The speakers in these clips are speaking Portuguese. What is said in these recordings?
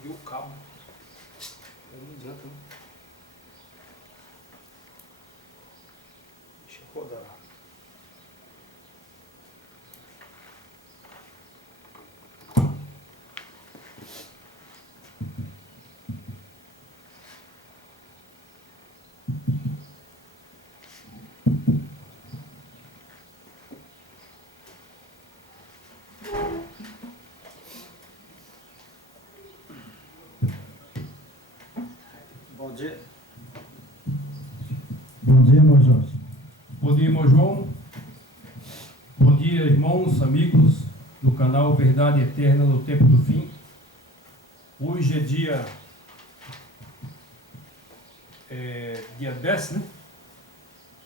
Perdi o cabo. Não adianta, né? Deixa eu rodar. Bom dia. Bom dia, irmão Jorge. Bom dia, irmão João. Bom dia, irmãos, amigos do canal Verdade Eterna no Tempo do Fim. Hoje é dia 10, né?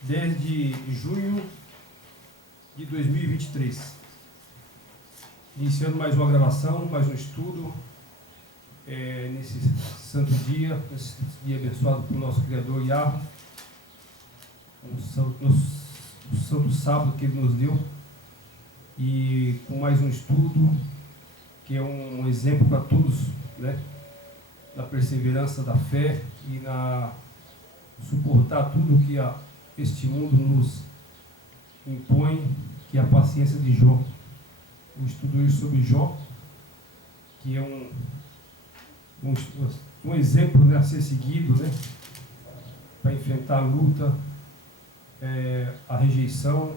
10 de junho de 2023. Iniciando mais uma gravação, mais um estudo, nesse santo dia, nesse dia abençoado pelo nosso Criador Yahweh, o santo sábado que Ele nos deu, e com mais um estudo que é um exemplo para todos, né, da perseverança, da fé e na suportar tudo que este mundo nos impõe, que é a paciência de Jó. O estudo hoje sobre Jó, que é um exemplo, né, a ser seguido, né, para enfrentar a luta, a rejeição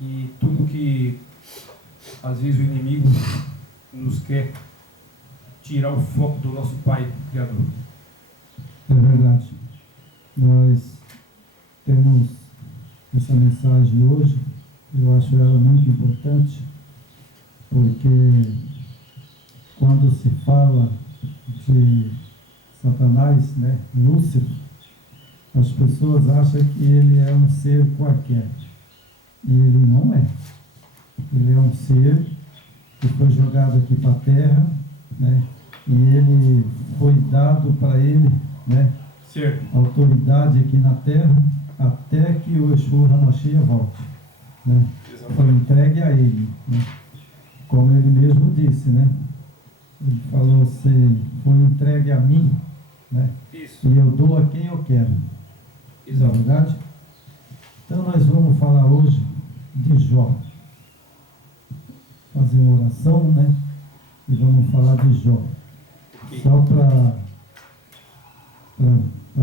e tudo que às vezes o inimigo nos quer tirar o foco do nosso Pai Criador. É verdade. Nós temos essa mensagem hoje, eu acho ela muito importante, porque quando se fala de Satanás, né, Lúcifer, as pessoas acham que ele é um ser qualquer. E ele não é. Ele é um ser que foi jogado aqui para a terra, né, e ele foi dado para ele, né, Certo. autoridade aqui na terra, até que o Yeshua HaMashiach volte, né? Foi entregue a ele, né? Como ele mesmo disse, né? Ele falou assim, foi entregue a mim, né? Isso. E eu dou a quem eu quero. Não é verdade? Então nós vamos falar hoje de Jó. Fazer uma oração, né? E vamos falar de Jó. Okay. Só para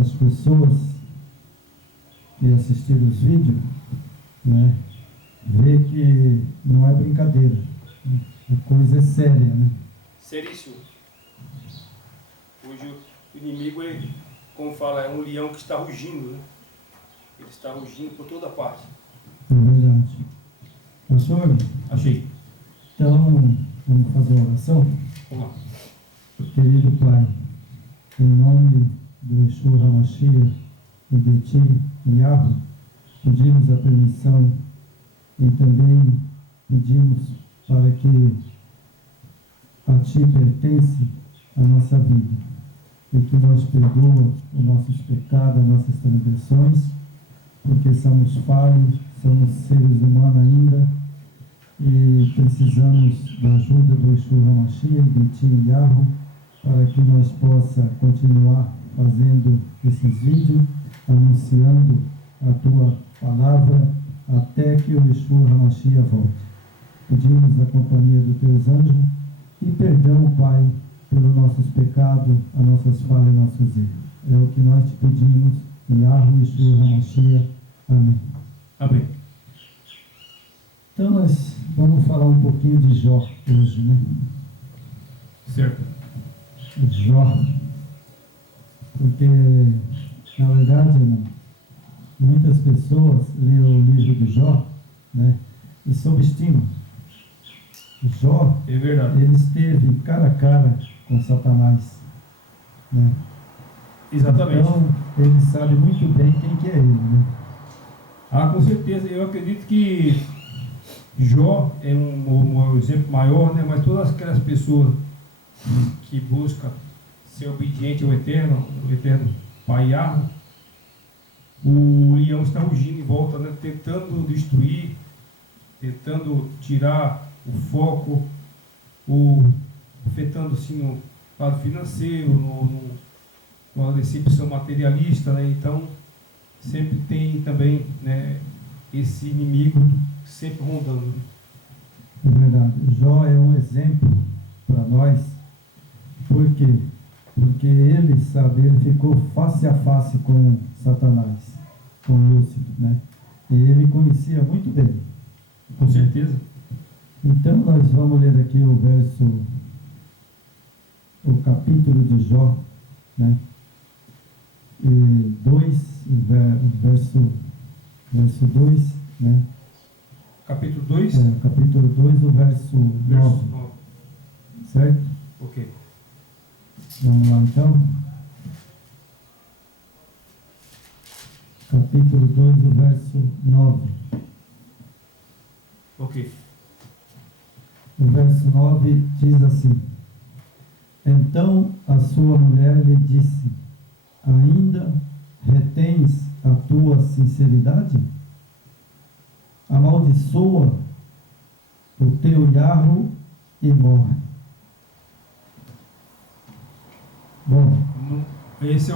as pessoas que assistiram os vídeos, né, ver que não é brincadeira, né? A coisa é séria, né? Seríssimo. Hoje o inimigo, como fala, é um leão que está rugindo, né? Ele está rugindo por toda parte. É verdade. Pastor, Achei. então vamos fazer a oração? Vamos lá. Querido Pai, em nome do Yeshua HaMashiach e de Ti, Yahweh, pedimos a permissão e também pedimos para que a Ti pertence a nossa vida e que nós perdoa os nossos pecados, as nossas transgressões, porque somos falhos, somos seres humanos ainda e precisamos da ajuda do Yeshua HaMashiach e de Ti, Yahweh, para que nós possamos continuar fazendo esses vídeos, anunciando a Tua palavra, até que o Yeshua HaMashiach volte. Pedimos a companhia dos Teus anjos e perdão, Pai, pelos nossos pecados, as nossas falhas e nossos erros. É o que nós te pedimos, em Yahweh Yeshua HaMashiach. Amém. Amém. Então nós vamos falar um pouquinho de Jó hoje, né? Certo. Jó, porque na verdade, irmão, muitas pessoas leem o livro de Jó, né, e subestimam. Jó, É verdade. ele esteve cara a cara com Satanás, né? Exatamente. Então ele sabe muito bem quem que é ele, né? Ah, com certeza. Eu acredito que Jó é um exemplo maior, né? Mas todas aquelas pessoas que buscam ser obediente ao Eterno Pai Yahweh, o leão está rugindo em volta, né? Tentando destruir, tentando tirar o foco, afetando assim lado financeiro, numa decepção materialista, né? Então, sempre tem também, né, esse inimigo sempre rondando. É verdade. Jó é um exemplo para nós. Por quê? Porque ele, sabe, ele ficou face a face com Satanás, com Lúcifer, né? E ele conhecia muito bem. Com certeza. Então nós vamos ler aqui o capítulo de Jó, né? E 2, verso 2, né? Capítulo 2? Capítulo 2, o verso 9. Certo? Ok. Vamos lá então. Capítulo 2, o verso 9. Ok. O verso 9 diz assim: Então a sua mulher lhe disse: Ainda retens a tua sinceridade? Amaldiçoa o teu jarro e morre. Bom, Esse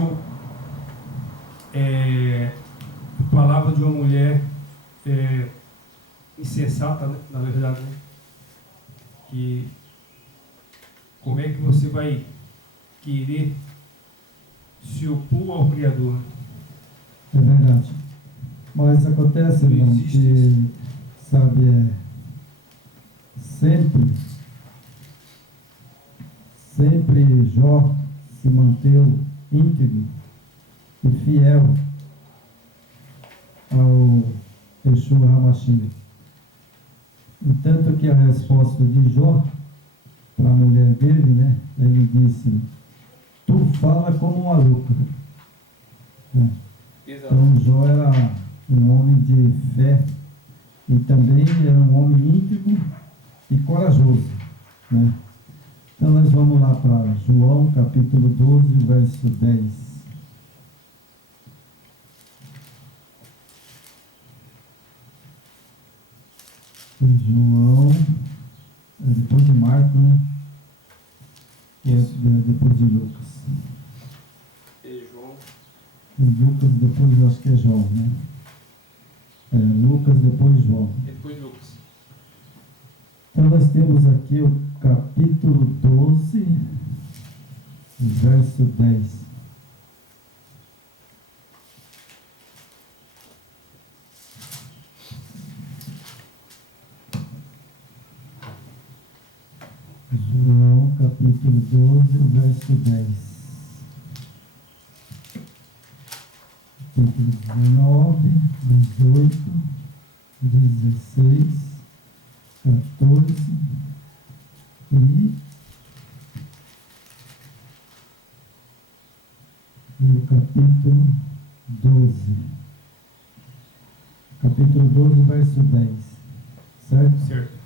é a palavra de uma mulher insensata, né? Na verdade, né? Que como é que você vai querer se opor ao Criador? Né? é verdade. Mas acontece, Não irmão, existe que, sabe, sempre Jó se manteve íntegro e fiel ao Yeshua HaMashiach. E tanto que a resposta de Jó para a mulher dele, né, ele disse: Tu fala como uma louca. Né? Exato. Então Jó era um homem de fé e também era um homem íntegro e corajoso. Né? Então nós vamos lá para João capítulo 12, verso 10. João, depois de Marcos, né? E depois de Lucas. João. E Lucas, depois eu acho que é João, né? Lucas, depois João. Depois Lucas. Então nós temos aqui o capítulo 12, verso 10. João, capítulo 12, verso 10. Capítulo 19, 18, 16, 14 e o capítulo 12. Capítulo 12, verso 10. Certo? Certo.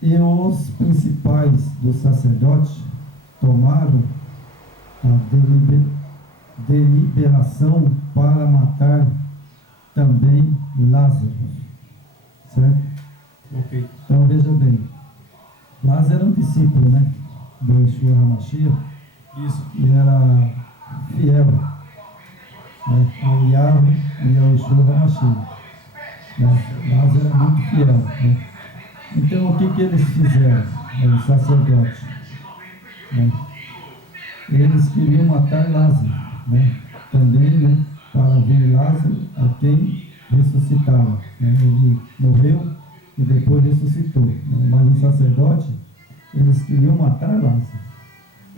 E os principais dos sacerdotes tomaram a deliberação para matar também Lázaro. Certo? Ok. Então veja bem, Lázaro era um discípulo, né, do Yeshua HaMashiach Isso. e era fiel, né, ao Yahweh e ao Yeshua HaMashiach. Né? Lázaro era muito fiel. Né? Então o que eles fizeram, os sacerdotes? Né? Eles queriam matar Lázaro, né? Também, né, para ver Lázaro a quem ressuscitava. Né? Ele morreu e depois ressuscitou. Né? Mas os sacerdotes, eles queriam matar Lázaro.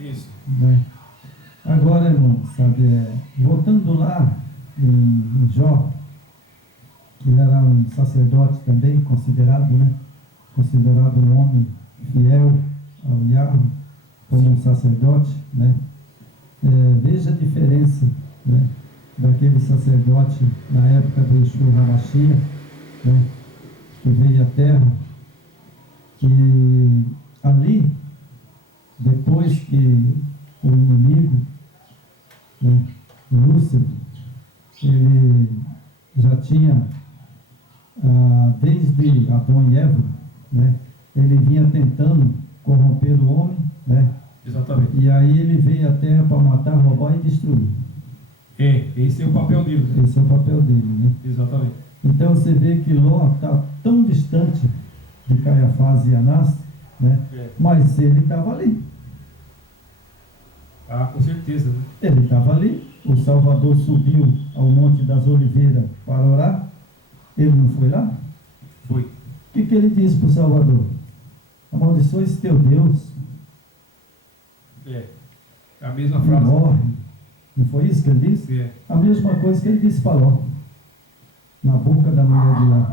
Isso. Né? Agora, irmão, sabe, voltando lá em Jó, que era um sacerdote também, considerado, né? Considerado um homem fiel ao Yahweh, como um sacerdote, né? Veja a diferença, né, daquele sacerdote na época do Yeshua HaMashiach, né, que veio à terra, que ali, depois que o inimigo, né, Lúcifer, ele já tinha, desde Adão e Eva, né? Ele vinha tentando corromper o homem, né? Exatamente. E aí ele veio à terra para matar, roubar e destruir. Esse é o papel dele, né? Esse é o papel dele, né? Exatamente. Então você vê que Ló está tão distante de Caiafás e Anás, né? Mas ele estava ali. Ah, com certeza, né? Ele estava ali. O Salvador subiu ao Monte das Oliveiras para orar. Ele não foi lá? Foi. O que ele disse para o Salvador? Amaldiçoa esse teu Deus. A mesma E frase. morre. Não foi isso que ele disse? A mesma coisa que ele disse para Ló. Na boca da mulher de Ló.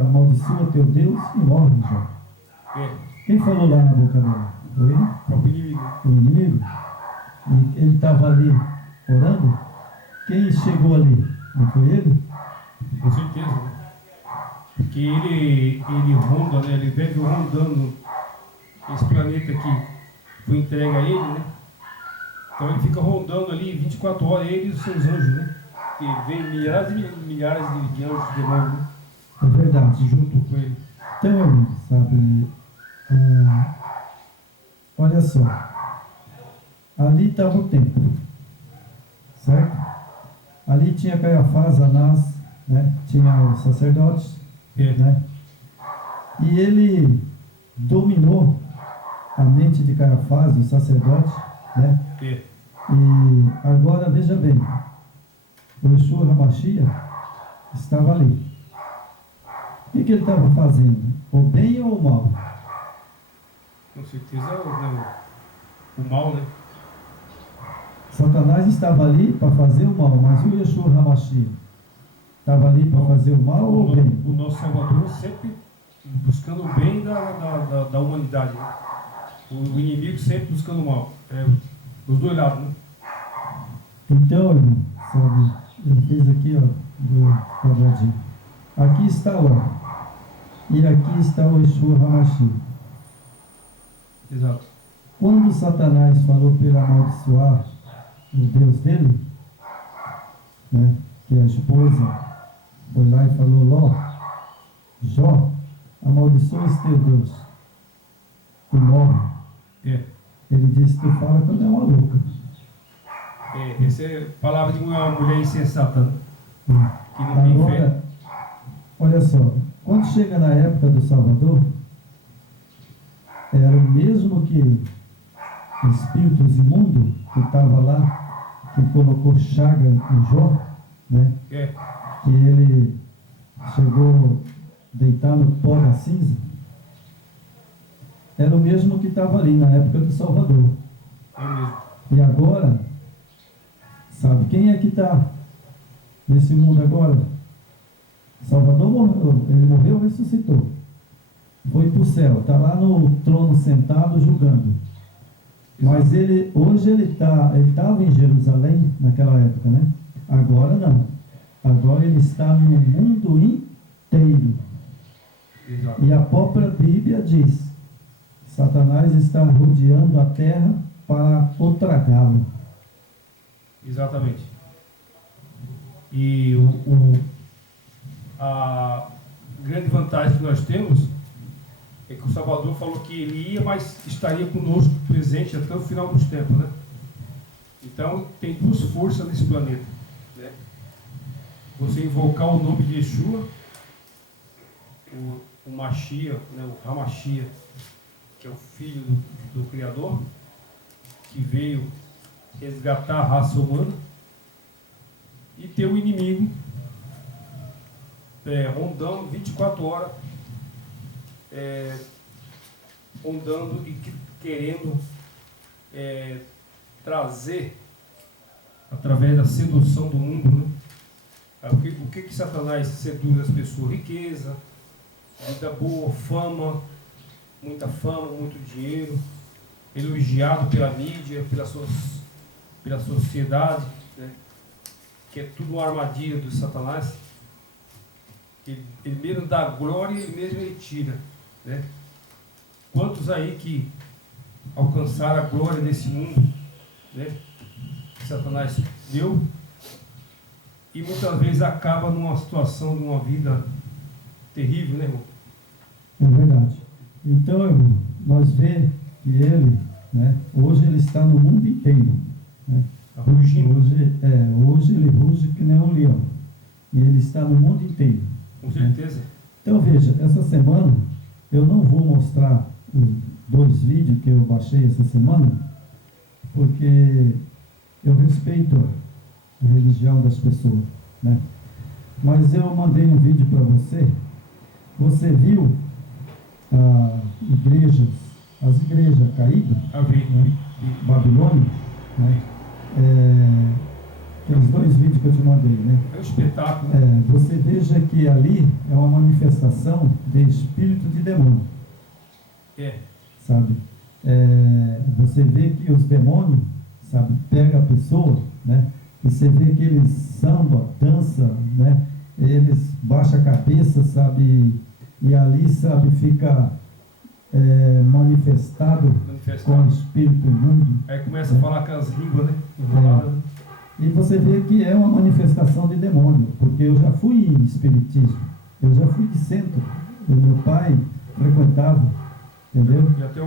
Amaldiçoa teu Deus e morre, já. Quem falou lá na boca dela? Foi ele? O próprio inimigo. O inimigo. E ele estava ali orando. Quem chegou ali? Não foi ele? Com certeza, né? Porque ele ronda, né? Ele vem rondando esse planeta que foi entregue a ele, né? Então ele fica rondando ali 24 horas, ele e os seus anjos, né? Que vem milhares e milhares de anjos, de demônios, né? É verdade. Junto com ele. Então, sabe, olha só. Ali estava o templo, certo? Ali tinha Caiafás, Anás, né? Tinha os sacerdotes, né? E ele dominou a mente de Caiafás, os sacerdotes, né? E agora veja bem, o Yeshua HaMashiach estava ali. O que ele estava fazendo? O bem ou o mal? Com certeza o mal, né? Satanás estava ali para fazer o mal, mas o Yeshua HaMashiach estava ali para fazer o mal ou o bem? O nosso Salvador sempre buscando o bem da humanidade, né? O inimigo sempre buscando o mal. Os dois lados, né? Então, irmão, sabe, eu fiz aqui, ó, do quadradinho. Aqui está Ló. E aqui está o Yeshua HaMashiach. Exato. Quando Satanás falou para ele amaldiçoar o Deus dele, né, que a esposa foi lá e falou: Ló, Jó, amaldiçoa esse teu Deus, tu morre. Ele disse: tu fala quando é uma louca. Essa é a palavra de uma mulher insensata, né? Que não tem fé. Agora, olha só, quando chega na época do Salvador, era o mesmo que espíritos imundos que estava lá, que colocou chaga em Jó, né? Que ele chegou a deitar no pó da cinza. Era o mesmo que estava ali na época do Salvador. E agora, sabe quem é que está nesse mundo agora? Salvador morreu, ele morreu, ressuscitou. Foi para o céu, está lá no trono sentado julgando. Mas hoje ele estava em Jerusalém naquela época, né? Agora não. Agora ele está no mundo inteiro. Exato. E a própria Bíblia diz: Satanás está rodeando a terra para o tragá-lo. Exatamente. E a grande vantagem que nós temos é que o Salvador falou que ele ia, mas estaria conosco presente até o final dos tempos, né? Então tem duas forças nesse planeta, né? Você invocar o nome de Yeshua, o Mashiach, né? O HaMashiach, que é o filho do Criador, que veio resgatar a raça humana, e ter o inimigo rondando 24 horas, rondando e querendo trazer, através da sedução do mundo, né? O que Satanás seduz as pessoas? Riqueza, vida boa, fama, muito dinheiro, elogiado pela mídia, pela sociedade, né? Que é tudo uma armadilha do Satanás. Ele mesmo dá glória e ele tira, né? Quantos aí que alcançaram a glória nesse mundo, né? Que Satanás deu, e muitas vezes acaba numa situação de uma vida terrível, né, irmão? É verdade. Então, irmão, nós vemos que ele, né, hoje ele está no mundo inteiro. Né? Tá rugindo. Hoje ele ruge que nem um leão. E ele está no mundo inteiro. Com certeza. Então, veja, essa semana eu não vou mostrar os 2 vídeos que eu baixei essa semana, porque eu respeito a religião das pessoas, né? Mas eu mandei um vídeo para você. Você viu as igrejas caídas, né? Babilônia, né? Aqueles 2 vídeos que eu te mandei, né? É um espetáculo. Você veja que ali é uma manifestação de espírito de demônio. Sabe? Você vê que os demônios, sabe, pega a pessoa, né? E você vê que eles samba, dança, né? Eles baixam a cabeça, sabe? E ali, sabe, fica manifestado com o espírito imundo. Aí começa a falar aquelas línguas, né? E você vê que é uma manifestação de demônio, porque eu já fui em espiritismo, eu já fui de centro, e meu pai frequentava, entendeu? Já tem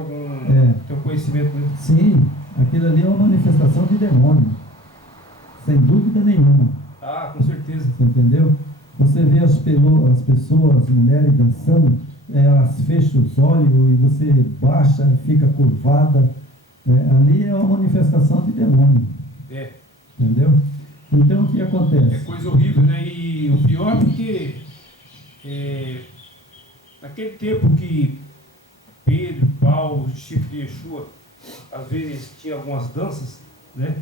tem um conhecimento, né? Sim, aquilo ali é uma manifestação de demônio, sem dúvida nenhuma. Ah, com certeza. Você entendeu? Você vê as pessoas, as mulheres dançando, elas fecham os olhos e você baixa, fica curvada, né? Ali é uma manifestação de demônio. Entendeu? Então o que acontece? É coisa horrível, né? E o pior é porque naquele tempo que Pedro, Paulo, o discípulo de Yeshua, às vezes tinha algumas danças, né?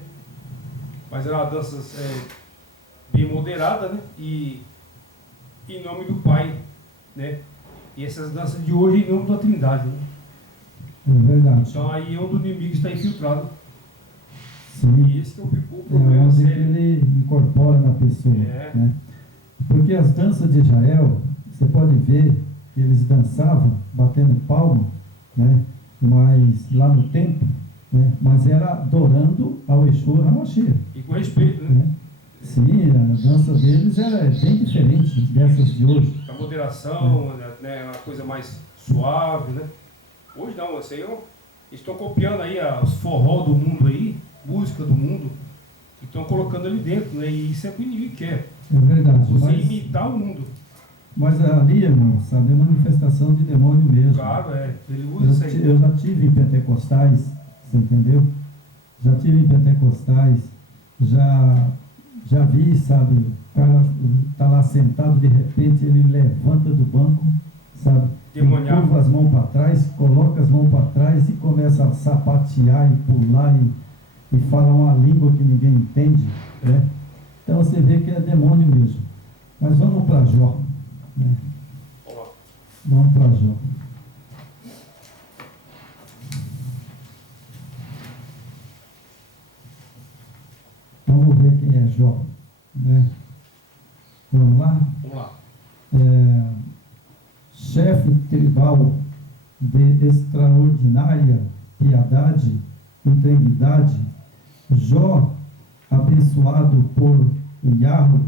Mas eram danças bem moderadas, né? E em nome do Pai, né? E essas danças de hoje em nome da Trindade, né? É verdade. Então aí é onde o inimigo está infiltrado. Sim. E esse que é o problema onde sério. ele incorpora na pessoa. Né? Porque as danças de Israel, você pode ver que eles dançavam batendo palma, né? Mas lá no templo, né? Mas era adorando ao Yeshua HaMashiach. E com respeito, né? Sim, a dança deles era bem diferente dessas de hoje. A moderação, né? Uma coisa mais suave, né? Hoje não, isso aí eles estão copiando aí os forró do mundo aí, música do mundo, e estão colocando ali dentro, né? E isso é o que o inimigo quer. É verdade. Você imitar o mundo. Mas ali, irmão, sabe, é manifestação de demônio mesmo. Claro, ele usa isso aí. Eu já tive em pentecostais, você entendeu? Já tive em pentecostais, já vi, sabe, o cara está lá sentado, de repente ele levanta do banco, sabe? Curva as mãos para trás, coloca as mãos para trás e começa a sapatear e pular e fala uma língua que ninguém entende, né? Então você vê que é demônio mesmo. Mas vamos para Jó, né? Vamos para Jó. Vamos ver quem é Jó, né? Vamos lá? Vamos lá. Chefe tribal de extraordinária piedade e integridade, Jó, abençoado por Yahweh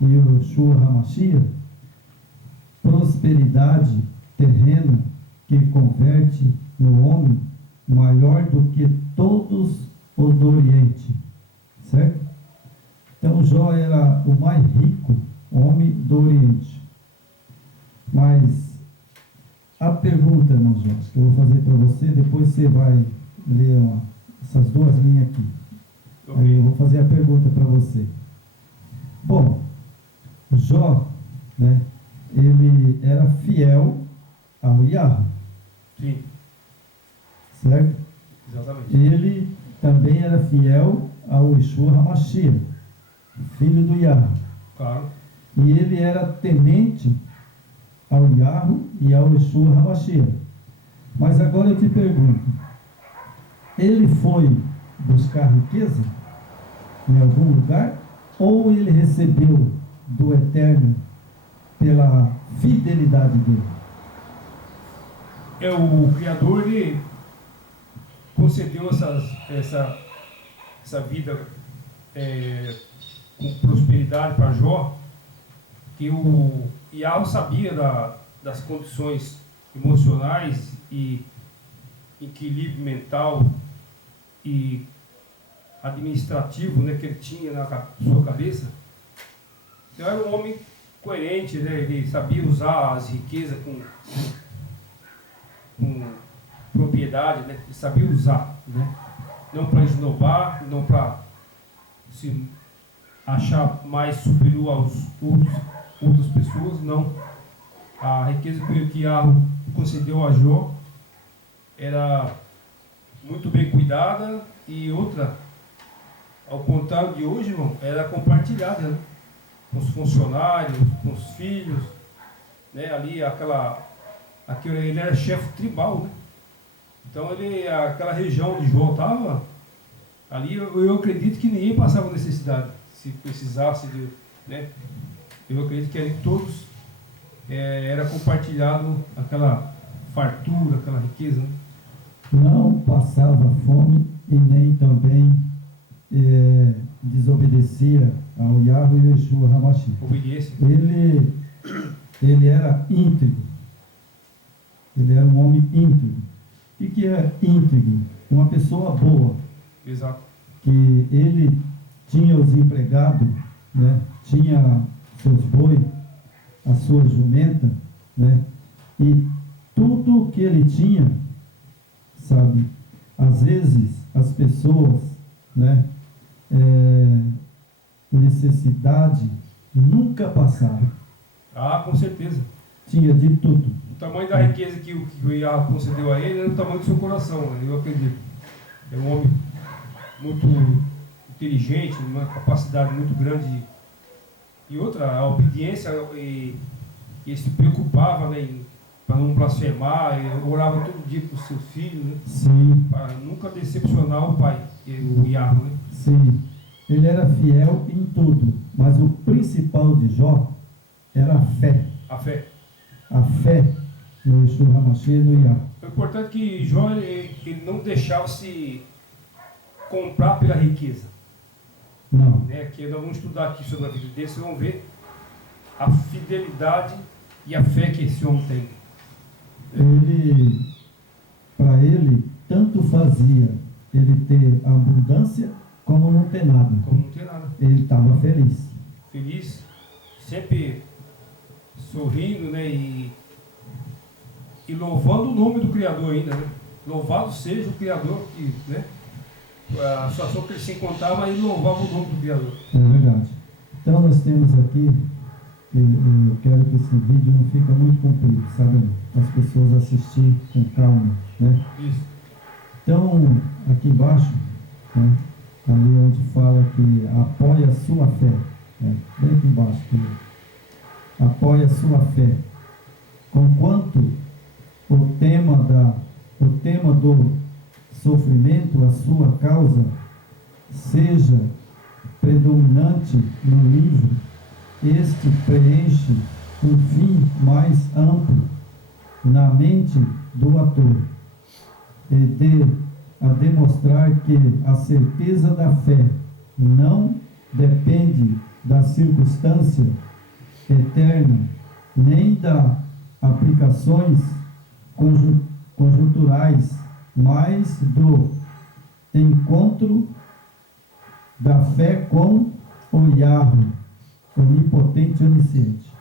e Yeshua HaMashiach, prosperidade terrena que converte no homem maior do que todos os do Oriente, certo? Então Jó era o mais rico homem do Oriente. Mas a pergunta, irmãos, que eu vou fazer para você, depois você vai ler essas 2 linhas aqui. Aí eu vou fazer a pergunta para você. Bom, Jó, né, ele era fiel ao Yahweh. Sim. Certo? Exatamente. Ele também era fiel ao Yeshua HaMashiach, filho do Yahweh. Claro. E ele era temente ao Yahweh e ao Yeshua HaMashiach. Mas agora eu te pergunto, ele foi buscar riqueza em algum lugar, ou ele recebeu do Eterno pela fidelidade dele? O Criador, ele concedeu essa vida com prosperidade para Jó, que o Yahweh sabia das condições emocionais e equilíbrio mental e administrativo, né, que ele tinha na sua cabeça. Então era um homem coerente, né? Ele sabia usar as riquezas com propriedade, né? Ele sabia usar, né? Não para esnobar, não para se achar mais superior aos outras pessoas, não. A riqueza que Yahweh concedeu a Jó era muito bem cuidada, e outra, ao contrário de hoje, irmão, era compartilhada, né? Com os funcionários, com os filhos, né? Ali ele era chefe tribal, né? Então aquela região onde Jó estava, ali eu acredito que ninguém passava necessidade, se precisasse de, né? Eu acredito que ali todos era compartilhado aquela fartura, aquela riqueza, né? Não passava fome e nem também desobedecia ao Yahweh Yeshua HaMashiach. Obediência. Ele era íntegro. Ele era um homem íntegro. O que é íntegro? Uma pessoa boa. Exato. Que ele tinha os empregados, né? Tinha seus bois, a sua jumenta, né? E tudo que ele tinha, sabe? Às vezes as pessoas, né? Necessidade nunca passaram. Ah, com certeza. Tinha de tudo. O tamanho da riqueza que o Yahweh concedeu a ele era o tamanho do seu coração, né? Eu acredito. É um homem muito inteligente, uma capacidade muito grande. E outra, a obediência, e se preocupava, né, para não blasfemar, orava todo dia para os seus filhos, né? Sim. Para nunca decepcionar o pai, o Yahweh, né? Sim. Ele era fiel em tudo, mas o principal de Jó era a fé. A fé. A fé no Yeshua HaMashiach e no Yahweh. O importante é que Jó ele não deixava se comprar pela riqueza. Não. Né? Que nós vamos estudar aqui sobre a vida dele, vocês vão ver a fidelidade e a fé que esse homem tem. Para ele, tanto fazia ele ter abundância como não ter nada. Como não tem nada. Ele estava feliz. Feliz, sempre sorrindo, né? E louvando o nome do Criador ainda, né? Louvado seja o Criador, que, né? A situação que ele se encontrava, ele louvava o nome do Criador. É verdade. Então nós temos aqui, eu quero que esse vídeo não fique muito comprido, sabe? Para as pessoas assistirem com calma, né? Isso. Então, aqui embaixo, né? Ali onde fala que apoia a sua fé, né? Bem aqui embaixo, apoia a sua fé. Conquanto o tema do sofrimento, a sua causa, seja predominante no livro, este preenche um fim mais amplo na mente do ator e a demonstrar que a certeza da fé não depende da circunstância eterna, nem das aplicações conjunturais, mas do encontro da fé com o Yahweh, onipotente e onisciente.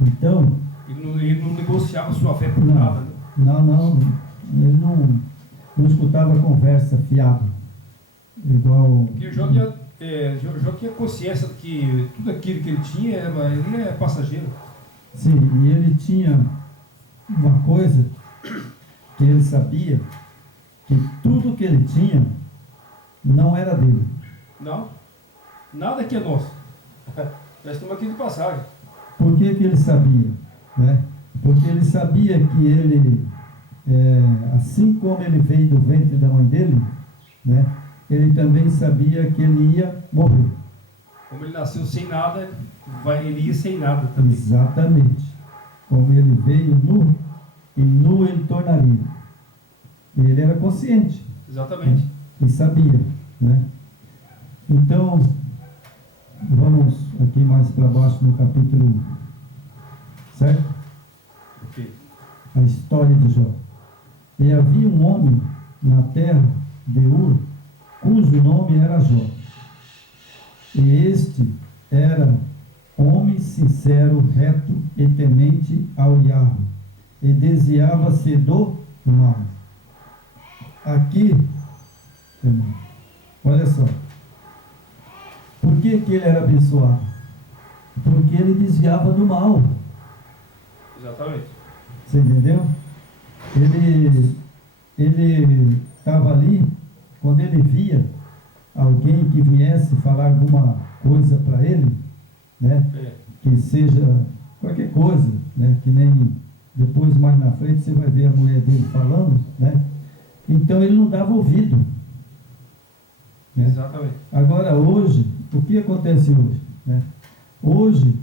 Então, ele não negociava sua fé por nada, né? Não, ele não escutava conversa fiada, igual... Porque o Jó tinha consciência de que tudo aquilo que ele tinha, ele é passageiro. Sim, e ele tinha uma coisa que ele sabia, que tudo que ele tinha não era dele. Não, nada que é nosso. Nós estamos aqui de passagem. Por que ele sabia? Né? Porque ele sabia que ele, assim como ele veio do ventre da mãe dele, né, ele também sabia que ele ia morrer. Como ele nasceu sem nada, ele ia sem nada também. Exatamente. Como ele veio nu, e nu ele tornaria. Ele era consciente. Exatamente. E sabia, né? Então, vamos aqui mais para baixo no capítulo 1. Certo? Ok. a história de Jó. E havia um homem na terra de Ur, cujo nome era Jó. E este era homem sincero, reto e temente ao Yahvé, e desviava-se do mal. Aqui, irmão, olha só. Por que ele era abençoado? Porque ele desviava do mal. Exatamente. Você entendeu? Ele estava ali, quando ele via alguém que viesse falar alguma coisa para ele, né? Que seja qualquer coisa, né? Que nem depois, mais na frente, você vai ver a mulher dele falando, né? Então ele não dava ouvido. Né? Exatamente. Agora, hoje, o que acontece hoje? Né? Hoje,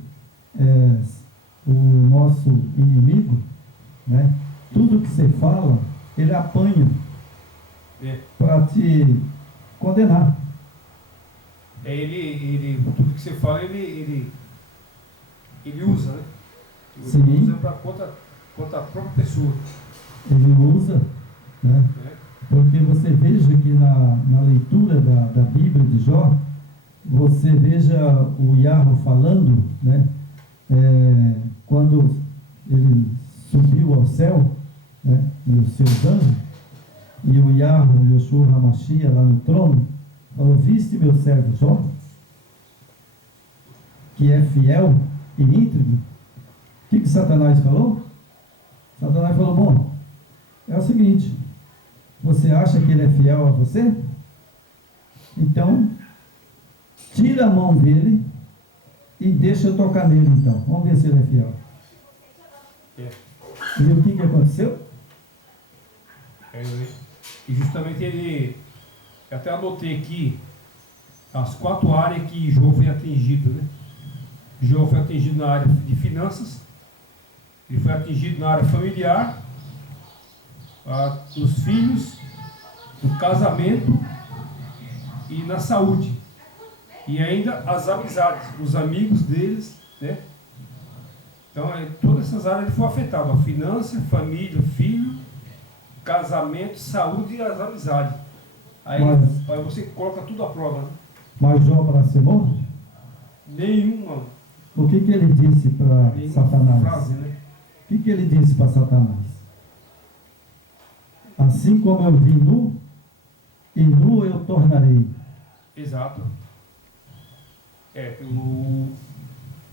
o nosso inimigo, né? Tudo que você fala, ele apanha para te condenar. Tudo que você fala, ele usa, né? Sim. Ele usa contra a própria pessoa. Ele usa, né? Porque você veja que na leitura da Bíblia de Jó, você veja o Yahvé falando, né? Quando ele subiu ao céu, né? E os seus anjos, e o Yahvé, o Yeshua HaMashiach lá no trono, falou: viste meu servo Jó, que é fiel e íntegro? O que Satanás falou? Satanás falou: bom, é o seguinte, você acha que ele é fiel a você? Então, tira a mão dele e deixa eu tocar nele então. Vamos ver se ele é fiel. E o que aconteceu? E justamente eu até anotei aqui as 4 áreas que Jó foi atingido, né? Jó foi atingido na área de finanças, ele foi atingido na área familiar, dos filhos, no casamento e na saúde. E ainda as amizades, os amigos deles, né? Então, todas essas áreas ele foi afetado: a finança, família, filho, casamento, saúde e as amizades. Aí você coloca tudo à prova, né? Mas Jó blasfemou? Nenhuma. O que ele disse para Satanás? Frase, né? O que ele disse para Satanás? Assim como eu vim nu, e nu eu tornarei. Exato.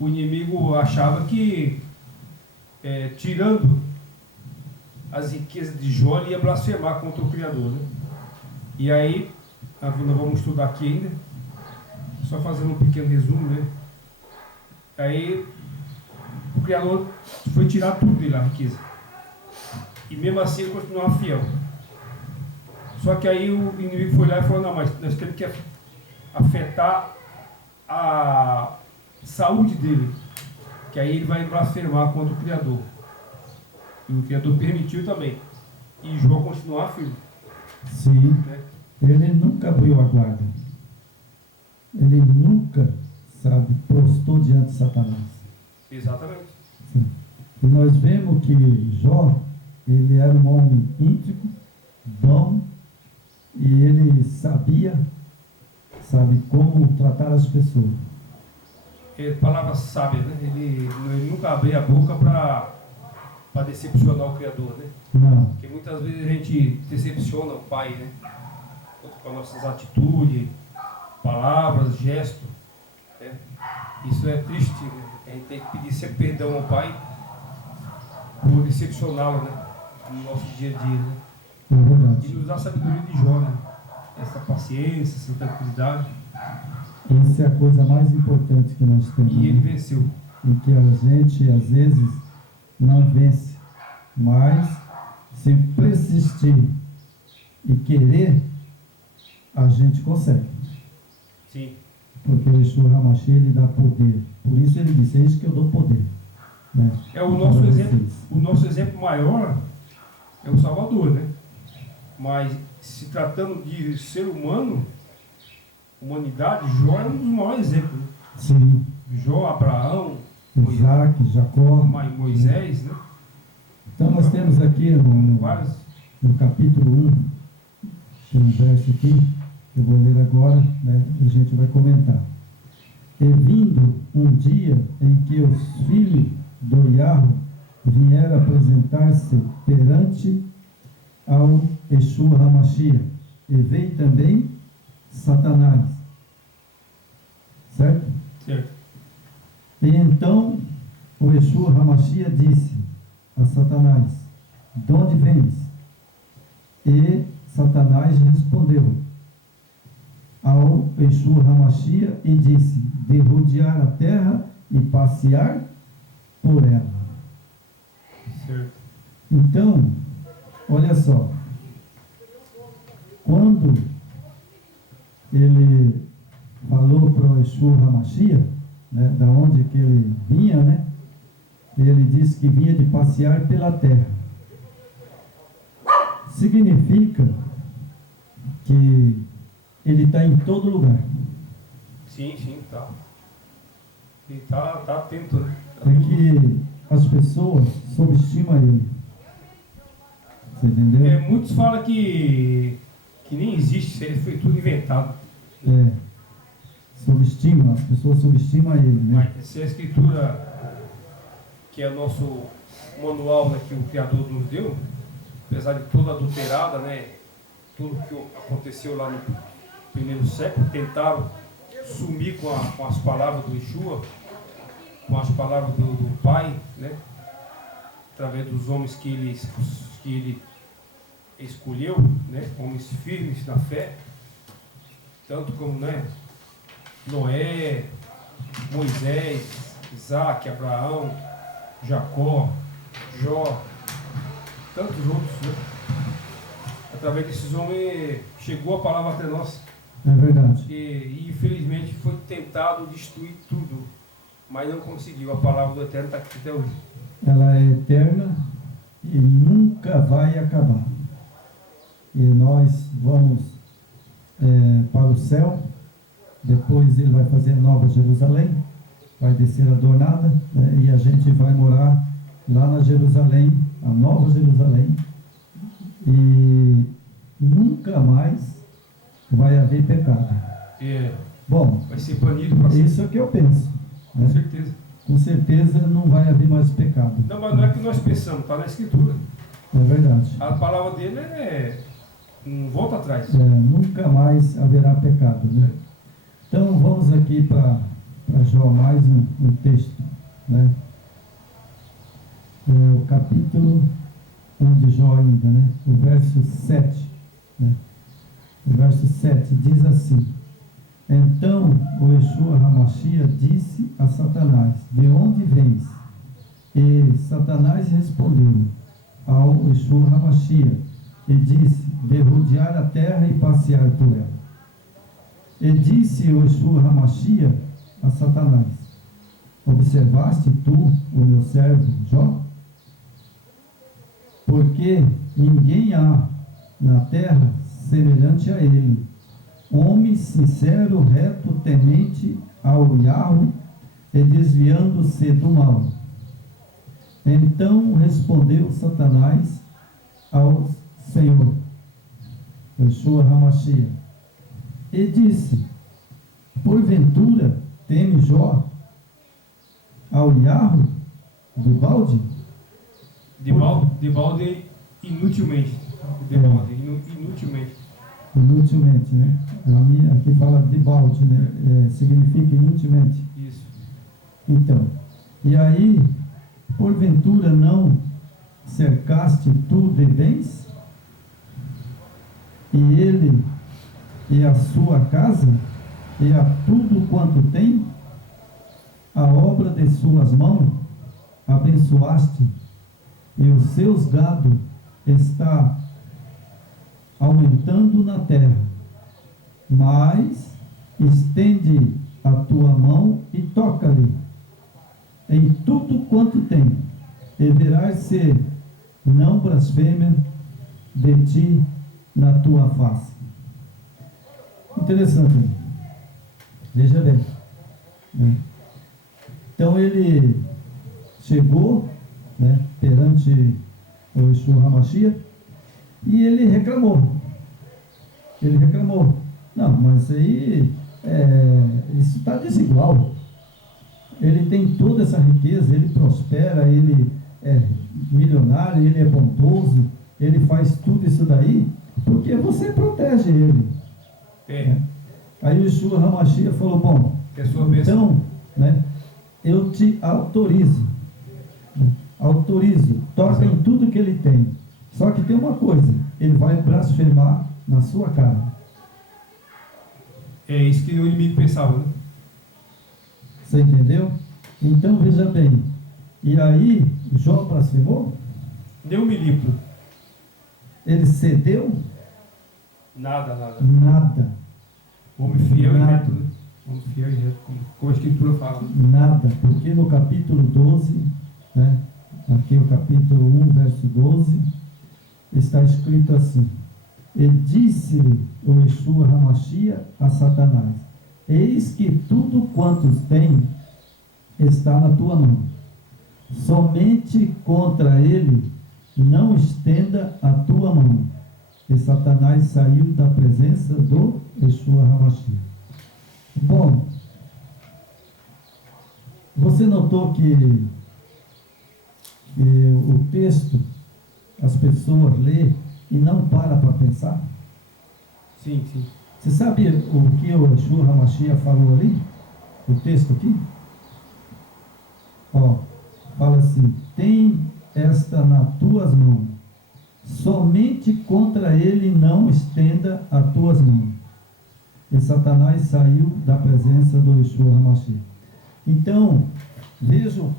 O inimigo achava que, tirando as riquezas de Jó, ele ia blasfemar contra o Criador, né? E aí, nós vamos estudar aqui ainda, só fazendo um pequeno resumo, né? Aí, o Criador foi tirar tudo dele, a riqueza. E mesmo assim ele continuava fiel. Só que aí o inimigo foi lá e falou: não, mas nós temos que afetar a saúde dele, que aí ele vai blasfemar contra o Criador. E o Criador permitiu também. E Jó continuar firme. Sim. Né? Ele nunca abriu a guarda. Ele nunca, prostou diante de Satanás. Exatamente. Sim. E nós vemos que Jó, ele era um homem íntegro, bom, e ele sabia, como tratar as pessoas. Palavra sábia, né? Ele nunca abria a boca para decepcionar o Criador, né? Não. Porque muitas vezes a gente decepciona o Pai, né? Com as nossas atitudes, palavras, gestos, né? Isso é triste, né? A gente tem que pedir sempre perdão ao Pai por decepcioná-lo, né? No nosso dia a dia, né? É verdade. E nos dá a sabedoria de Jó, né? Essa paciência, essa tranquilidade. Essa é a coisa mais importante que nós temos. E ele venceu. E que a gente, às vezes, não vence. Mas, se persistir e querer, a gente consegue. Sim. Porque o Yeshua HaMashiach, ele dá poder. Por isso ele disse: é isso que eu dou poder. Né? O nosso exemplo maior é o Salvador, né? Mas, se tratando de ser humano, humanidade, Jó é um dos maiores exemplos. Né? Sim. Jó, Abraão, Isaac, Jacó, Moisés, né? Então nós temos aqui Vários. no capítulo 1, tem um verso aqui, que eu vou ler agora, né, e a gente vai comentar. E vindo um dia em que os filhos do Yahweh vieram apresentar-se perante ao Yeshua HaMashiach, e veio também Satanás. Certo? Certo. E então o Yeshua HaMashiach disse a Satanás: de onde vens? E Satanás respondeu ao Yeshua HaMashiach e disse: de rodear a terra e passear por ela. Certo. Então, olha só, quando ele falou para o Yeshua HaMashiach, né, da onde que ele vinha, né? Ele disse que vinha de passear pela terra. Significa que ele está em todo lugar. Sim, tá. Ele tá atento, né? É que as pessoas subestimam ele. Você entendeu? Muitos falam que nem existe, ele foi tudo inventado. Subestima, as pessoas subestimam ele, né? Mas se a escritura, que é o nosso manual, né, que o Criador nos deu, apesar de toda adulterada, né, tudo que aconteceu lá no primeiro século, tentaram sumir com as palavras do Yeshua, com as palavras do Pai, né, através dos homens que ele escolheu, né, homens firmes na fé, tanto como, né, Noé, Moisés, Isaac, Abraão, Jacó, Jó, tantos outros, né? Através desses homens chegou a palavra até nós. É verdade. E infelizmente foi tentado destruir tudo, mas não conseguiu. A palavra do Eterno está aqui até hoje. Ela é eterna e nunca vai acabar. E nós vamos para o céu. Depois ele vai fazer a Nova Jerusalém, vai descer adornada, né, e a gente vai morar lá na Jerusalém, a Nova Jerusalém, e nunca mais vai haver pecado. Bom, vai ser banido para sempre. Isso é o que eu penso, né? Com certeza. Com certeza não vai haver mais pecado. Não, mas não é que nós pensamos, está na Escritura. É verdade. A palavra dele não volta atrás. Nunca mais haverá pecado, né? Então vamos aqui para Jó, mais um texto, né? O capítulo 1 de Jó ainda, né? O verso 7, né? O verso 7 diz assim: então o Yeshua HaMashiach disse a Satanás: de onde vens? E Satanás respondeu ao Yeshua HaMashiach e disse: de rodear a terra e passear por ela. E disse o Yeshua HaMashiach a Satanás: observaste tu o meu servo Jó? Porque ninguém há na terra semelhante a ele, homem sincero, reto, temente ao Yahweh e desviando-se do mal. Então respondeu Satanás ao Senhor, Yeshua HaMashiach, e disse: porventura teme Jó ao Yahweh do balde? De balde inutilmente. Inutilmente. Inutilmente, né? Aqui fala de balde, né? Significa inutilmente. Isso. Então, e aí, porventura não cercaste tu de bens? E ele e a sua casa, e a tudo quanto tem, a obra de suas mãos, abençoaste, e os seus gado está aumentando na terra. Mas estende a tua mão e toca-lhe em tudo quanto tem, e verás se não blasfêmia de ti na tua face. Interessante. Veja bem, né? Então ele chegou, né, perante o Yeshua HaMashiach, e ele reclamou. Não, mas aí isso está desigual. Ele tem toda essa riqueza, ele prospera, ele é milionário, ele é bondoso, ele faz tudo isso daí, porque você protege ele. Aí o Yeshua HaMashiach falou, bom, então, né, eu te autorizo, toca em tudo que ele tem. Só que tem uma coisa, ele vai blasfemar na sua cara. É isso que o inimigo pensava, né? Você entendeu? Então veja bem, e aí Jó blasfemou? Nem um milímetro. Ele cedeu? Nada. Nada. Homem fiel e reto, né? Homem fiel e reto, como a Escritura fala. Nada, porque no capítulo 12, né, aqui o capítulo 1, verso 12, está escrito assim: e disse-lhe o Yeshua HaMashiach a Satanás: eis que tudo quantos tem está na tua mão, somente contra ele não estenda a tua mão. E Satanás saiu da presença do Yeshua HaMashiach. Bom, você notou que o texto, as pessoas lê e não para pensar? Sim. Você sabe o que o Yeshua HaMashiach falou ali? O texto aqui? Fala assim: tem esta nas tuas mãos, somente contra ele não estenda as tuas mãos. E Satanás saiu da presença do Yeshua HaMashiach. Então, vejam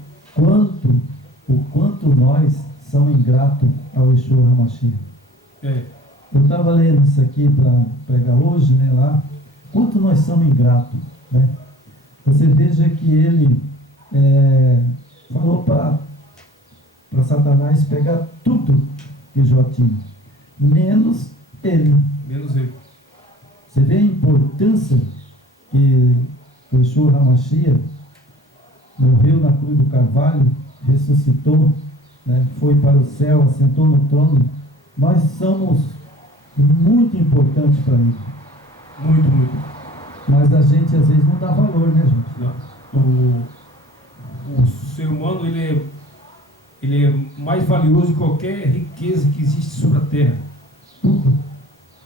o quanto nós somos ingratos ao Yeshua HaMashiach. Eu estava lendo isso aqui para pregar hoje, né, lá. Quanto nós somos ingratos, né? Você veja que ele falou para Satanás pegar tudo que Jó tinha, menos ele. Você vê a importância que o Yeshua HaMashiach morreu na cruz do Carvalho, ressuscitou, né, foi para o céu, assentou no trono. Nós somos muito importantes para ele. Muito. Mas a gente às vezes não dá valor, né, gente? Não. O ser humano, ele é mais valioso que qualquer riqueza que existe sobre a terra. Tudo.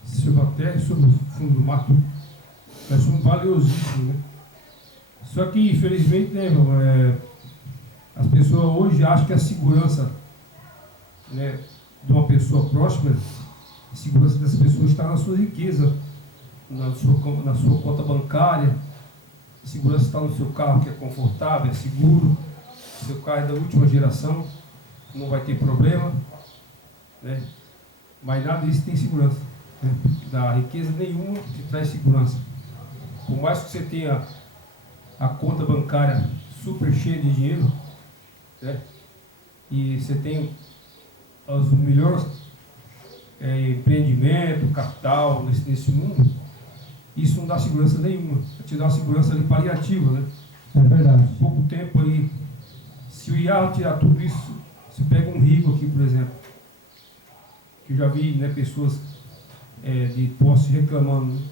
Sobre a terra e sobre o fundo do mar, tudo. Nós somos valiosíssimos, né? Só que, infelizmente, né, as pessoas hoje acham que a segurança, né, de uma pessoa próspera, a segurança dessa pessoa está na sua riqueza, na sua conta bancária. A segurança está no seu carro, que é confortável, é seguro. Seu carro é da última geração, não vai ter problema, né? Mas nada disso tem segurança, né? Da riqueza nenhuma te traz segurança. Por mais que você tenha a conta bancária super cheia de dinheiro, né, e você tem os melhores empreendimento, capital nesse mundo, isso não dá segurança nenhuma. Te dá uma segurança ali paliativa, né? É verdade. Pouco tempo aí, se o IAR tirar tudo isso, você pega um rico aqui, por exemplo, que eu já vi, né, pessoas de posse reclamando, né,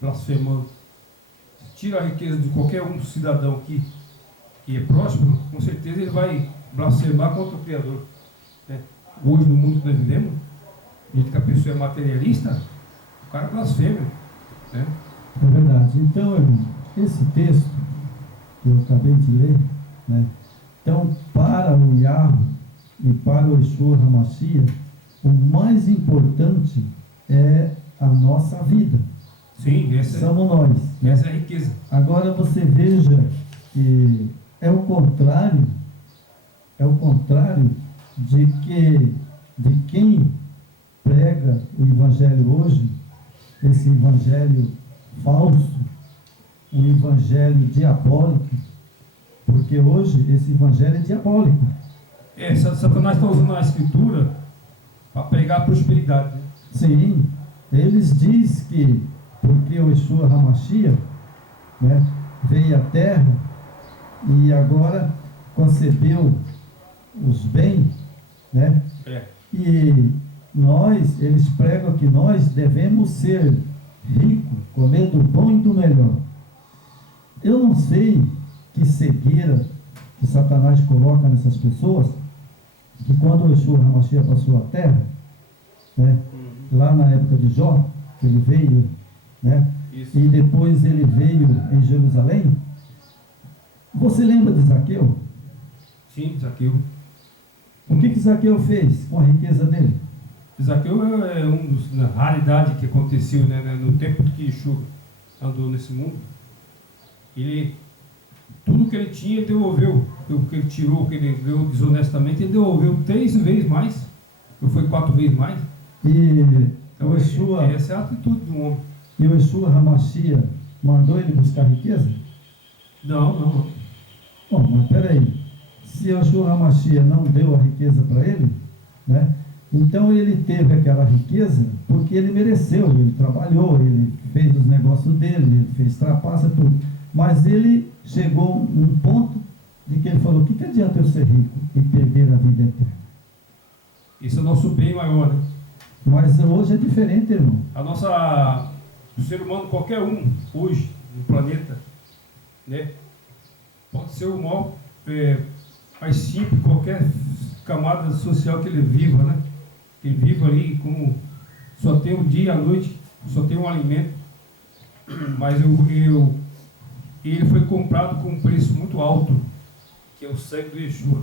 blasfemando. Tira a riqueza de qualquer um cidadão aqui que é próspero, com certeza ele vai blasfemar contra o Criador, né? Hoje, no mundo que nós vivemos, do jeito que a pessoa é materialista, o cara blasfema, né? É verdade. Então, irmão, esse texto que eu acabei de ler, né? Então, para o Yahweh e para o Yeshua HaMashiach, o mais importante é a nossa vida. Sim, somos nós. Essa é a riqueza. Agora você veja que é o contrário de quem prega o evangelho hoje, esse evangelho falso, um evangelho diabólico, porque hoje esse evangelho é diabólico. Satanás está usando a escritura para pregar a prosperidade, né? Sim, eles dizem que porque o Yeshua HaMashiach, né, veio à terra e agora concebeu os bens, né? E eles pregam que nós devemos ser ricos, comer do bom e do melhor. Eu não sei que cegueira que Satanás coloca nessas pessoas, que quando o Yeshua HaMashiach passou a terra, né, lá na época de Jó, que ele veio, né, e depois ele veio em Jerusalém. Você lembra de Zaqueu? Sim, Zaqueu. O que Zaqueu fez com a riqueza dele? Zaqueu é uma raridade que aconteceu, né, no tempo que Yeshua andou nesse mundo. Tudo que ele tinha, ele devolveu. O que ele tirou, o que ele ganhou desonestamente, ele devolveu 3 vezes mais. Ou foi 4 vezes mais. Então, essa é a atitude do homem. E o Yeshua HaMashiach mandou ele buscar riqueza? Não. Bom, mas peraí. Se o Yeshua HaMashiach não deu a riqueza para ele, né? Então ele teve aquela riqueza porque ele mereceu, ele trabalhou, ele fez os negócios dele, ele fez trapaça, tudo. Mas ele chegou a um ponto de que ele falou: o que adianta eu ser rico e perder a vida eterna? Esse é o nosso bem maior, né? Mas hoje é diferente, irmão. O ser humano, qualquer um, hoje, no planeta, né? Pode ser o maior, mais simples, qualquer camada social que ele viva, né? Que ele viva ali como só tem o dia e a noite, só tem um alimento. Mas ele foi comprado com um preço muito alto, que é o sangue do Yeshua.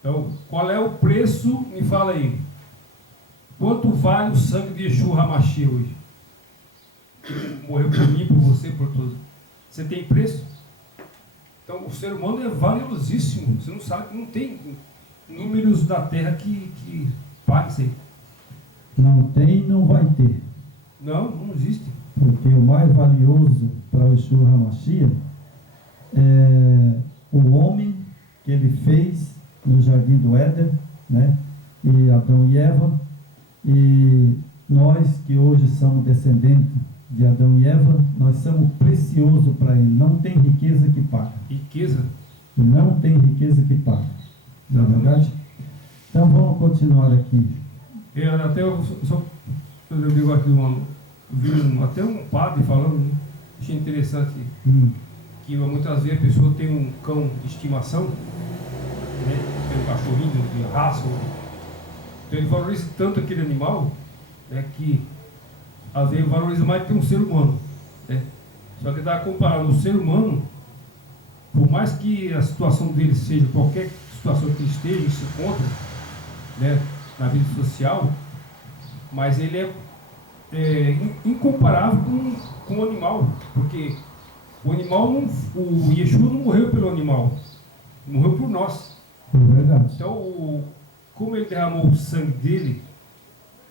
Então, qual é o preço? Me fala aí. Quanto vale o sangue de Yeshua HaMashiach hoje? Ele morreu por mim, por você, por todos. Você tem preço? Então, o ser humano é valiosíssimo. Você não sabe, não tem números da terra que pague isso aí. Não tem e não vai ter. Não existe. Porque o mais valioso para o Yeshua HaMashiach é o homem que ele fez no Jardim do Éden, né? E Adão e Eva. E nós que hoje somos descendentes de Adão e Eva, nós somos preciosos para ele. Não tem riqueza que paga. Riqueza? Não tem riqueza que paga. Não é verdade? Então vamos continuar aqui. Eu digo aqui até um padre falando, né? Achei interessante que muitas vezes a pessoa tem um cão de estimação, né? Tem um cachorrinho de raça, então ele valoriza tanto aquele animal, né, que às vezes valoriza mais do que um ser humano, né? Só que está comparando o ser humano, por mais que a situação dele seja qualquer situação que ele esteja e se encontre, né, na vida social, mas ele é incomparável com o animal, porque o animal o Yeshua não morreu pelo animal, morreu por nós. É verdade. Então, como ele derramou o sangue dele,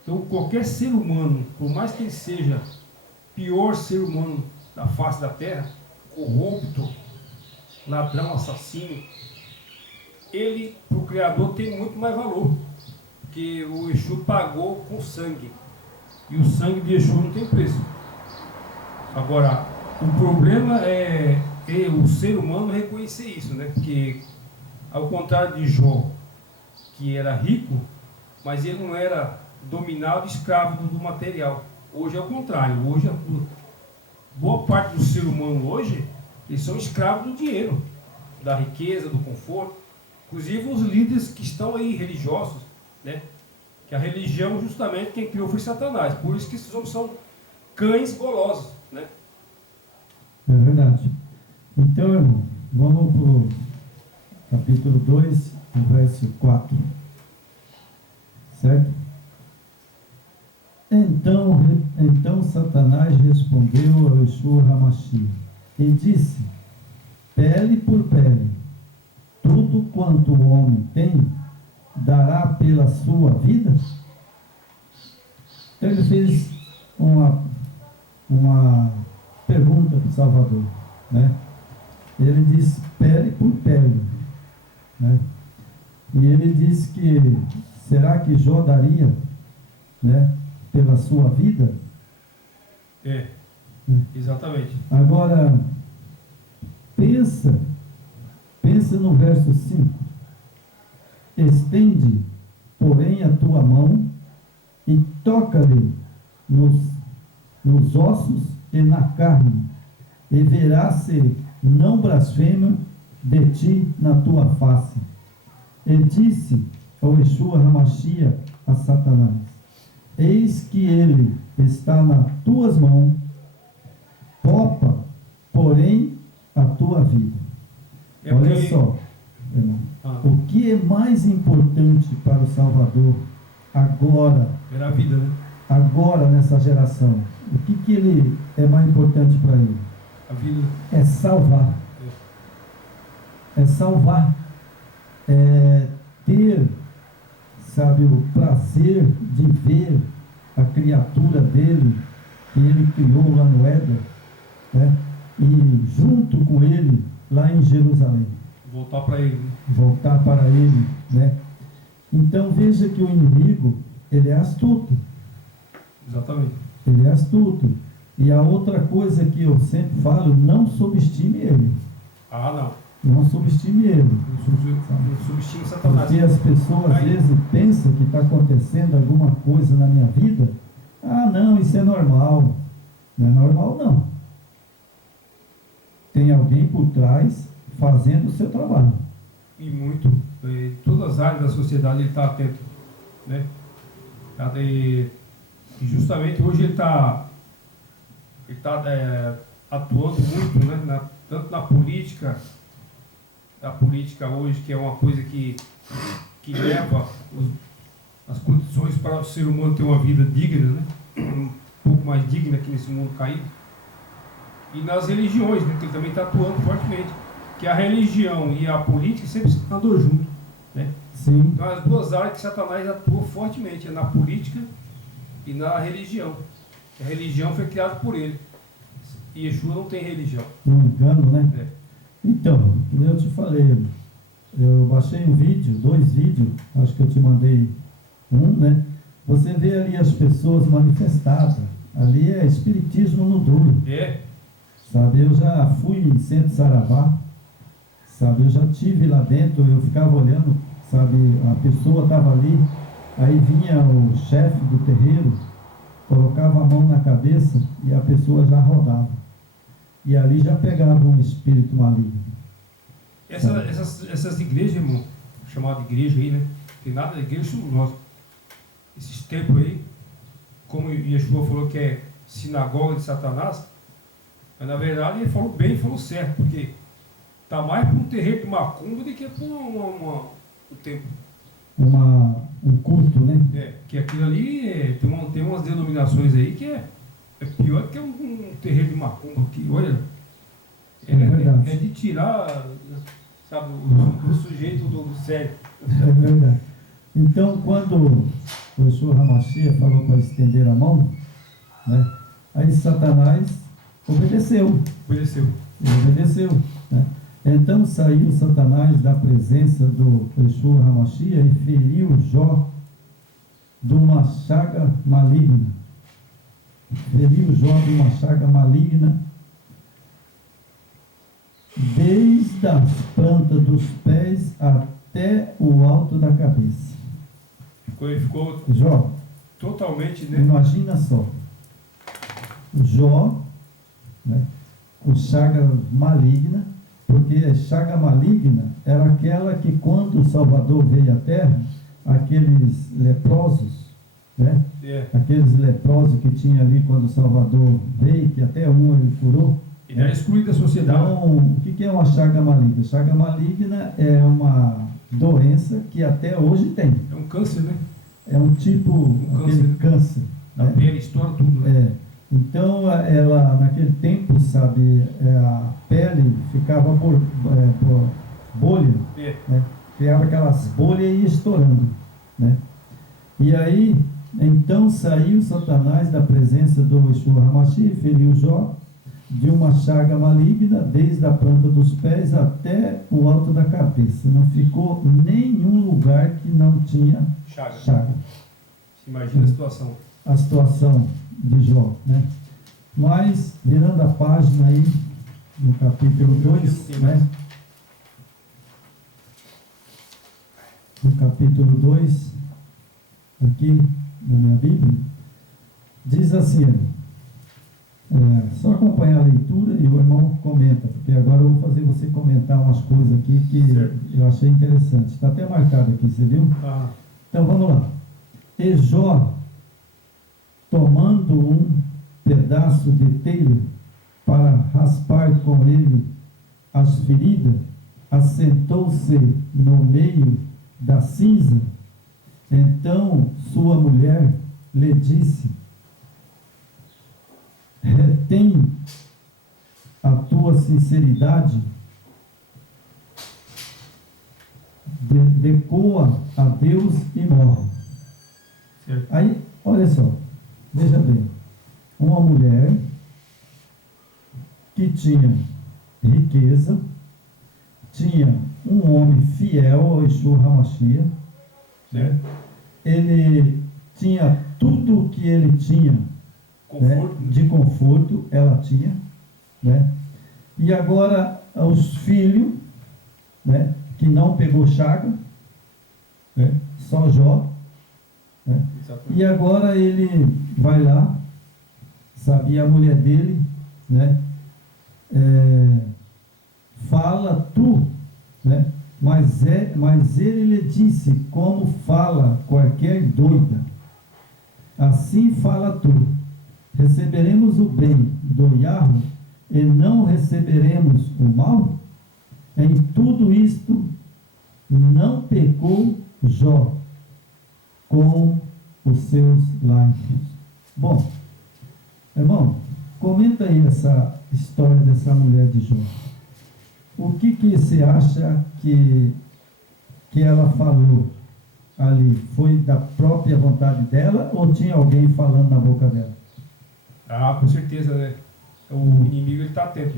então qualquer ser humano, por mais que ele seja o pior ser humano da face da terra, corrupto, ladrão, assassino, ele, para o Criador, tem muito mais valor, porque o Yeshua pagou com sangue, e o sangue de Yeshua não tem preço. Agora, o problema é o ser humano reconhecer isso, né? Porque, ao contrário de Jó, que era rico, mas ele não era dominado, escravo do material. Hoje é o contrário. Hoje, boa parte do ser humano hoje, eles são escravos do dinheiro, da riqueza, do conforto. Inclusive os líderes que estão aí, religiosos, né? Que a religião, justamente, quem criou foi Satanás. Por isso que esses homens são cães golosos, né? É verdade. Então, irmão, vamos para o capítulo 2, verso 4. Certo? Então Satanás respondeu ao Yeshua HaMashiach e disse: pele por pele, tudo quanto o homem tem, dará pela sua vida? Então ele fez uma pergunta para o Salvador, né? Ele disse pele por pele, né? E ele disse que será que Jó daria, né, pela sua vida? Exatamente. Agora pensa no verso 5. Estende porém, a tua mão e toca-lhe nos ossos e na carne, e verás se não blasfema de ti na tua face. E disse ao Yeshua Hamashia a Satanás: eis que ele está nas tuas mãos, poupa, porém, a tua vida. Olha só, irmão, o que é mais importante para o Salvador agora? Era a vida, né? Agora, nessa geração, o que ele é mais importante para ele? A vida. É salvar. É salvar. É ter, sabe, o prazer de ver a criatura dele, que ele criou lá no Éden, né? E junto com ele, lá em Jerusalém. Voltar para ele. Né? Voltar para ele, né? Então veja que o inimigo, ele é astuto. Exatamente. Ele é astuto. E a outra coisa que eu sempre falo, não subestime ele. Ah, não. Não subestime ele. Não subestime Satanás. Porque as pessoas às vezes pensam que está acontecendo alguma coisa na minha vida. Ah, não, isso é normal. Não é normal, não. Tem alguém por trás fazendo o seu trabalho. E muito. Em todas as áreas da sociedade ele está atento. Né? E justamente hoje ele está atuando muito, né? Tanto na política, a política hoje, que é uma coisa que leva as condições para o ser humano ter uma vida digna, né? Um pouco mais digna aqui nesse mundo caído. E nas religiões, né? Que ele também está atuando fortemente. Que a religião e a política sempre andam juntos. Né? Sim. Então as duas áreas que Satanás atua fortemente, é na política e na religião. A religião foi criada por ele. E Yeshua não tem religião. Não engano, né? É. Então, como eu te falei, eu baixei um vídeo, 2 vídeos, acho que eu te mandei um, né? Você vê ali as pessoas manifestadas. Ali é espiritismo no duro. É. Sabe, eu já fui em Centro Saravá, sabe, eu já tive lá dentro, eu ficava olhando, sabe, a pessoa estava ali, aí vinha o chefe do terreiro, colocava a mão na cabeça e a pessoa já rodava. E ali já pegava um espírito maligno. Essas igrejas, irmão, chamada de igreja aí, né? Tem nada de igreja, somos nós. Esses templos aí, como Yeshua falou que é sinagoga de Satanás, mas na verdade ele falou bem e falou certo, porque está mais para um terreiro de macumba do que para um templo. Um culto, né? Que aquilo ali tem umas denominações aí que é pior do que um terreiro de macumba, que olha, verdade. É de tirar, sabe, o sujeito do sério. É verdade. Então, quando o Yeshua Hamashia falou para estender a mão, né? Aí Satanás obedeceu. Ele obedeceu, né? Então saiu Satanás da presença do Yeshua Hamashia e feriu Jó de uma chaga maligna. Feriu Jó de uma chaga maligna desde as plantas dos pés até o alto da cabeça. Ele ficou Jó, totalmente, né? imagina só, Jó, né, com chaga maligna, porque a chaga maligna era aquela que quando o Salvador veio à Terra, aqueles leprosos, né, aqueles leprosos que tinha ali quando o Salvador veio, que até ele curou. Ele era excluído da sociedade. Então, o que é uma chaga maligna? Chaga maligna é uma doença que até hoje tem. É um câncer, né? É um tipo, aquele câncer. Da né? pele, estoura tudo, né? Então, ela, naquele tempo, sabe, a pele ficava por bolha, né? Criava aquelas bolhas e ia estourando, né? E aí, então saiu Satanás da presença do Yeshua Hamashia e feriu Jó de uma chaga maligna, desde a planta dos pés até o alto da cabeça. Não ficou nenhum lugar que não tinha chaga. Imagina a situação. A situação de Jó, né? Mas, virando a página aí, no capítulo 2, né? No capítulo 2, aqui na minha Bíblia, diz assim, só acompanhar a leitura e o irmão comenta, porque agora eu vou fazer você comentar umas coisas aqui que Certo. eu achei interessante. Está até marcado aqui, você viu? Ah, Então vamos lá. E Jó, tomando um pedaço de telha para raspar com ele as feridas, assentou-se no meio da cinza. Então sua mulher lhe disse: retém a tua sinceridade, decoa a Deus e morre. certo. Aí, olha só, veja bem, uma mulher que tinha riqueza, tinha um homem fiel ao Yeshua HaMashiach, Certo. ele tinha tudo o que ele tinha, Conforto. né, de conforto, ela tinha, né? E agora os filhos, né, que não pegou chaga, né, só Jó, né? Exatamente. E agora ele vai lá, sabe, e a mulher dele, né, fala tu, né, mas ele lhe disse, como fala qualquer doida, assim fala tu, receberemos o bem do Yahweh e não receberemos o mal? Em tudo isto não pecou Jó com os seus lábios. Bom, irmão, comenta aí essa história dessa mulher de Jó. O que você acha que ela falou ali? Foi da própria vontade dela ou tinha alguém falando na boca dela? Ah, com certeza, né? O inimigo ele está atento.